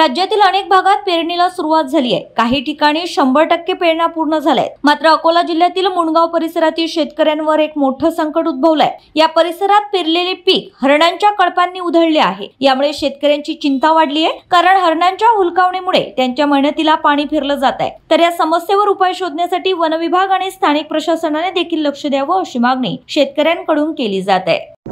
राज्यातील अनेक भागात पेरणीला सुरुवात झाली आहे। काही ठिकाणी 100% पेरण्या पूर्ण झाल्या आहेत। मात्र अकोला जिल्ह्यातील मुणगाव परिसरातील शेतकऱ्यांवर एक मोठं संकट उद्भवलंय। या परिसरात पेरलेले पीक हरणांच्या कळपांनी उधळले आहे। यामुळे शेतकऱ्यांची चिंता वाढली आहे, कारण हरणांच्या हुलकावणीमुळे त्यांच्या मेहनतीला पाणी फिरलं जात आहे। तर या समस्येवर उपाय शोधण्यासाठी वन विभाग आणि स्थानिक प्रशासनाने देखील लक्ष द्यावं अशी मागणी शेतकऱ्यांकडून केली जात आहे।